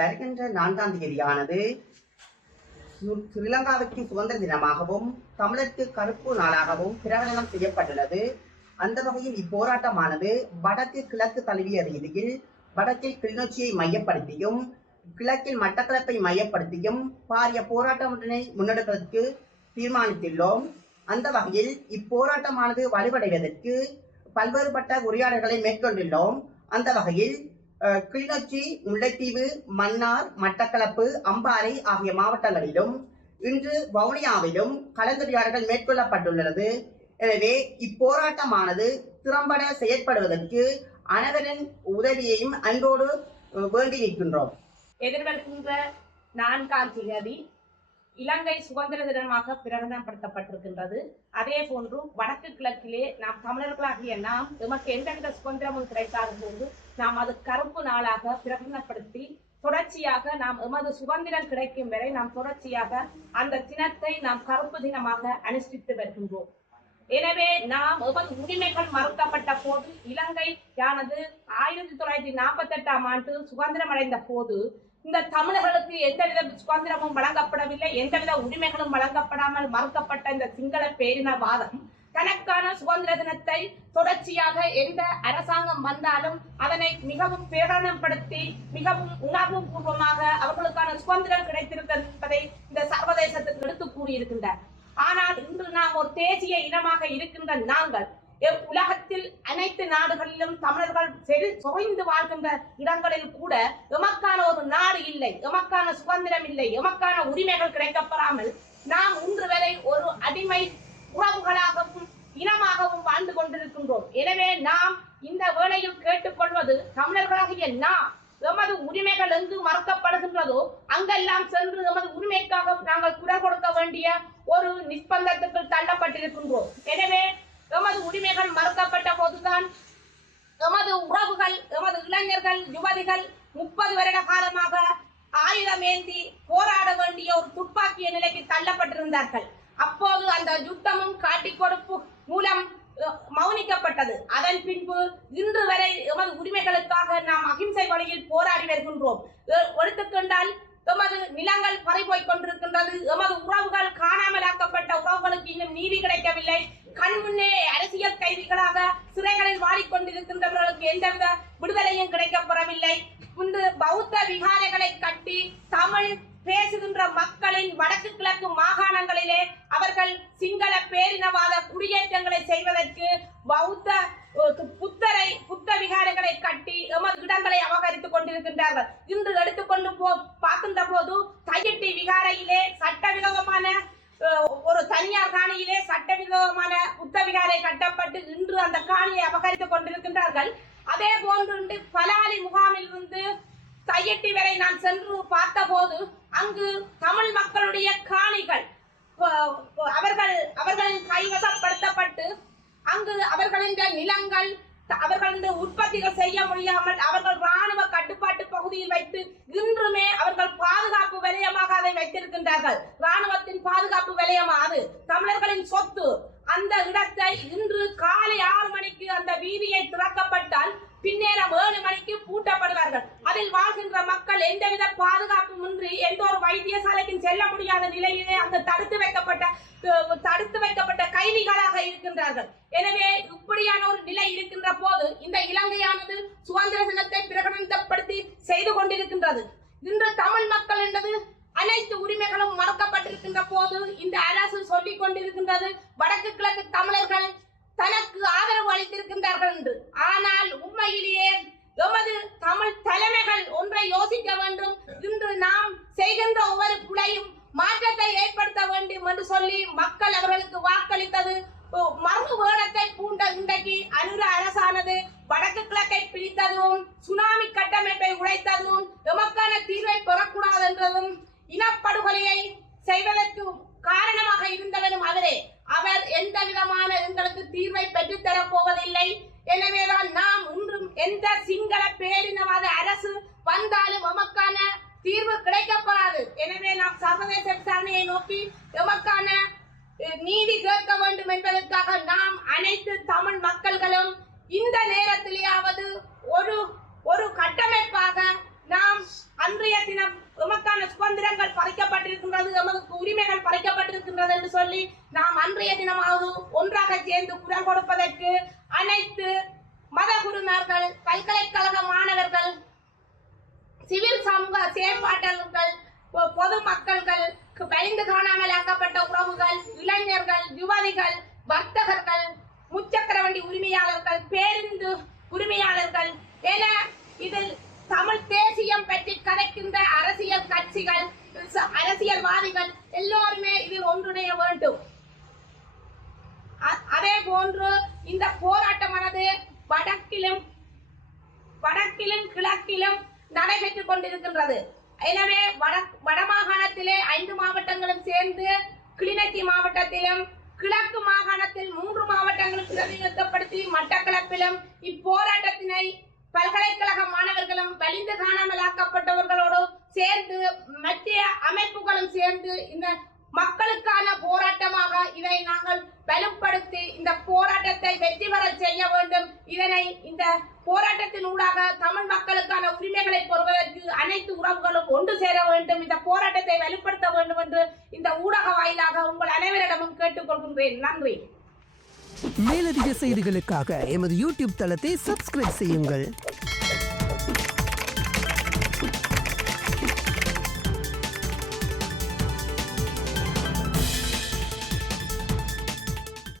வருகின்ற 4ஆம் தேதியானது ஸ்ரீலங்காவிற்கு சுதந்திர தினமாகவும் தமிழருக்கு கருப்பு நாளாகவும் பிரகடனம் செய்யப்பட்டுள்ளது. அந்த வகையில் இப்போராட்டமானது வடக்கு கிழக்கு தழுவிய ரீதியில் வடக்கில் கிளிநொச்சியை மையப்படுத்தியும் கிழக்கில் மட்டக்களப்பை மையப்படுத்தியும் பாரிய போராட்டம் ஒன்றினை முன்னெடுப்பதற்கு தீர்மானித்துள்ளோம். அந்த வகையில் இப்போராட்டமானது வலுவடைவதற்கு பல்வேறுபட்ட உரையாடல்களை மேற்கொண்டுள்ளோம். அந்த வகையில் கிளிநொச்சி, முல்லைத்தீவு, மன்னார், மட்டக்களப்பு, அம்பாறை ஆகிய மாவட்டங்களிலும் இன்று வவுனியாவிலும் கலந்துரையாடல்கள் மேற்கொள்ளப்பட்டுள்ளது. எனவே இப்போராட்டமானது திறம்பட செயற்படுவதற்கு அனைவரின் உதவியையும் அன்போடு வேண்டி நிற்கின்றோம். எதிர்வருகின்ற 4ஆம் தேதி இலங்கை சுதந்திர தினமாக பிரகடனப்படுத்தப்பட்டிருக்கின்றது. அதே போன்று வடக்கு கிழக்கிலே நாம் தமிழர்களாகிய நாம் எமக்கு எந்தவித சுதந்திரமும் கிடைக்காத போது நாம் அது கருப்பு நாளாக பிரகடனப்படுத்தி தொடர்ச்சியாக நாம் எமது சுதந்திரம் கிடைக்கும் வரை நாம் தொடர்ச்சியாக அந்த தினத்தை நாம் கருப்பு தினமாக அனுஷ்டித்து வருகின்றோம். எனவே நாம் எமது உரிமைகள் மறுக்கப்பட்ட போது இலங்கையானது 1948ஆம் ஆண்டு சுதந்திரம் அடைந்த போது இந்த தமிழர்களுக்கு எந்தவித சுதந்திரமும் வழங்கப்படவில்லை, எந்தவித உரிமைகளும் வழங்கப்படாமல் மறுக்கப்பட்ட இந்த சிங்கள பேரினவாதம் தனக்கான சுதந்திர தினத்தை தொடர்ச்சியாக எந்த அரசாங்கம் வந்தாலும் அதனை மிகவும் பிரகடனப்படுத்தி மிகவும் உணர்வுபூர்வமாக அவர்களுக்கான சுதந்திரம் கிடைத்திருக்கிறது என்பதை இந்த சர்வதேசத்துக்கு எடுத்து கூறியிருக்கின்றார். ஆனால் இன்று நாம் ஒரு தேசிய இனமாக இருக்கின்ற நாங்கள் உலகத்தில் அனைத்து நாடுகளிலும் தமிழர்கள் சொய்ந்து வாழ்கின்ற இடங்களில் கூட எமக்கான ஒரு நாடு இல்லை, எமக்கான சுதந்திரம் இல்லை, எமக்கான உரிமைகள் கிடைக்கப்படாமல் நாம் இன்று வரை ஒரு அடிமை உறவுகளாகவும் இனமாகவும் வாழ்ந்து கொண்டிருக்கின்றோம். எனவே நாம் இந்த வேளையில் கேட்டுக்கொள்வது தமிழர்களாகிய நாம் எமது உரிமைகள் எங்கு மறுக்கப்படுகின்றதோ அங்கெல்லாம் சென்று எமது உரிமைக்காக நாங்கள் குரல் கொடுக்க வேண்டிய ஒரு நிர்பந்தத்துக்கு தள்ளப்பட்டிருக்கின்றோம். எனவே எமது உரிமைகள் மறுக்கப்பட்ட போதுதான் எமது உறவுகள், எமது இளைஞர்கள், யுவதிகள் 30 வருட காலமாக ஆயுதமேந்தி போராட வேண்டிய ஒரு துப்பாக்கிய நிலைக்கு தள்ளப்பட்டிருந்தார்கள். அப்போது அந்த யுத்தமும் காட்டிக் கொடுப்பு மூலம் மௌனிக்கப்பட்டது. அதன் பின்பு இன்று வரை எமது உரிமைகளுக்காக நாம் அகிம்சை வழியில் போராடி வருகின்றோம். எடுத்துக்கொண்டால் எமது நிலங்கள் பறிபோய் கொண்டிருக்கின்றது, எமது உறவுகள் காணாமலாக்கப்பட்ட உறவுகளுக்கு இன்னும் நீதி கிடைக்கவில்லை, கண்முன்னே அரசியல் கைதிகளாக சிறைகளில் வாடிக்கொண்டிருக்கின்றவர்களுக்கு எந்தவித விடுதலையும் கிடைக்கப்பெறவில்லை. இன்று பௌத்த விகாரைகளை கட்டி தமிழ் பேசுகின்ற மக்களின் வடக்கு கிழக்கு மாகாணங்களிலே அவர்கள் சிங்கள பேரினவாத குடியேற்றங்களை செய்வதற்கு பௌத்த புத்த விகாரைகளை கட்டி எமது இடங்களை அபகரித்துக் கொண்டிருக்கின்றார்கள். இன்று எடுத்துக்கொண்டு பார்க்கின்ற போது தையட்டி விகாரையிலே சட்டவிரோதமான ஒரு தனியார் காணியிலே சட்டவிரோதமான புத்த விகாரை கட்டப்பட்டு இன்று அந்த காணியை அபகரித்துக் கொண்டிருக்கின்றார்கள். அதே போன்று பலாலி முகாமில் இருந்து தையட்டி வரை நான் சென்று பார்த்த போது அங்கு தமிழ் மக்களுடைய காணிகள் அவர்களின் கைவசப்படுத்தப்பட்டு அங்கு அவர்களின் நிலங்கள் அவர்களின் உற்பத்திகள் செய்ய முடியாமல் அவர்கள் ராணுவ கட்டுப்பாட்டு பகுதியில் வைத்து இன்றுமே அவர்கள் பாதுகாப்பு வலயமாக அதை வைத்திருக்கின்றார்கள். ராணுவத்தின் பாதுகாப்பு வலயம் அது தமிழர்களின் சொத்து. அந்த இடத்தை இன்று காலை 6 மணிக்கு அந்த வீதியை திறக்கப்பட்டால் பின்னேரம் 7 மணிக்கு பூட்டப்படுவார்கள். அதில் வாழ்கின்ற மக்கள் எந்தவித பாதுகாப்பும் இன்றி எந்த ஒரு வைத்தியசாலைக்கும் செல்ல முடியாத நிலையிலே அந்த தடுத்து வைக்கப்பட்ட கைதிகளாக இருக்கின்றார்கள். எனவே இப்படியான ஒரு நிலை இருக்கின்ற போது இந்த இலங்கையானது சுதந்திர தினத்தை பிரகடனப்படுத்தி செய்து கொண்டிருக்கின்றது. இன்று தமிழ் மக்கள் என்பது அனைத்து உரிமைகளும் மறுக்கப்பட்டிருக்கின்ற போது இந்த அரசு சொல்லிக் கொண்டிருக்கின்றது வடக்கு கிழக்கு தமிழர்கள் தனக்கு ஆதரவு அளித்திருக்கின்றார்கள் என்று. ஆனால் உண்மையிலேயே எமது தமிழ் தலைமைகள் ஒன்றை யோசிக்க வேண்டும். இன்று நாம் செய்கின்ற ஒவ்வொரு பிழையும் மாற்றத்தை ஏற்படுத்த வேண்டும் என்று சொல்லி மக்கள் அவர்களுக்கு வாக்களித்தது மறு வேடத்தை பூண்ட இன்றைக்கு அனுர அரசானது வடக்கு கிழக்கை பிரித்ததும் சுனாமி கட்டமைப்பை உடைத்ததும் எமக்கான தீர்வை பெறக்கூடாது என்றதும் இனப்படுகொலையை செய்வதற்கு காரணமாக இருந்தவரும் அவரே. அவர் எந்த விதமான எங்களுக்கு தீர்வை பெற்றுத்தரப் போவதில்லை. எனவேதான் நாம் இன்றும் எந்த சிங்கள பேரினவாத அரசு வந்தாலும் எமக்கான தீர்வு கிடைக்கப்படாது. எனவே நாம் சர்வதேச விசாரணையை நோக்கி எமக்கான நீதி கேட்க வேண்டும் என்பதற்காக நாம் அனைத்து தமிழ் மக்கள்களும் இந்த நேரத்திலேயாவது ஒரு கட்டமைப்பாக நாம் அன்றைய தினம் எமக்கான சுதந்திரங்கள் பறிக்கப்பட்டிருக்கின்றது, எமக்கு உரிமைகள் பறிக்கப்பட்டிருக்கின்றது என்று சொல்லி நாம் அன்றைய தினமாவது ஒன்றாக சேர்ந்து குரல் கொடுப்பதற்கு அனைத்து மத குருமார்கள், பல்கலைக்கழக மாணவர்கள், சிவில் சமூக செயற்பாட்டாளர்கள், பொது மக்கள்கள், பயந்து காணாமல் ஆக்கப்பட்ட உறவுகள், இளைஞர்கள், யுவதிகள், வர்த்தகர்கள், முச்சக்கர வண்டி உரிமையாளர்கள், பேருந்து உரிமையாளர்கள் என இதில் தமிழ் தேசியம் பற்றி கதைக்கின்ற அரசியல் கட்சிகள், அரசியல்வாதிகள் எல்லோருமே இதில் ஒன்றிணைய வேண்டும். அதே போன்று இந்த போராட்டமானது வடக்கிலும் கிழக்கிலும் நடைபெற்றுக் கொண்டிருக்கின்றது. எனவே வடமாகாணத்திலே 5 மாவட்டங்களும் சேர்ந்து கிளிநொச்சி மாவட்டத்திலும், கிழக்கு மாகாணத்தில் 3 மாவட்டங்களும் பிரதிநிதித்துவப்படுத்தி மட்டக்களப்பிலும் இப்போராட்டத்தினை பல்கலைக்கழக மாணவர்களும் வலிந்து காணாமலாக்கப்பட்டவர்களோடு சேர்ந்து மத்திய அமைப்புகளும் சேர்ந்து இந்த மக்களுக்கான போராட்டமாக இதை நாங்கள் வலுப்படுத்தி இந்த போராட்டத்தை வெற்றி பெற செய்ய வேண்டும். இதனை இந்த போராட்டத்தின் ஊடாக தமிழ் மக்களுக்கான உரிமைகளை பெறுவதற்கு அனைத்து உறவுகளும் ஒன்று சேர வேண்டும், இந்த போராட்டத்தை வலுப்படுத்த வேண்டும் என்று இந்த ஊடக வாயிலாக உங்கள் அனைவரிடமும் கேட்டுக்கொள்கின்றேன். நன்றி. மேலதிக செய்திகளுக்காக எமது யூடியூப் தளத்தை சப்ஸ்கிரைப் செய்யுங்கள்.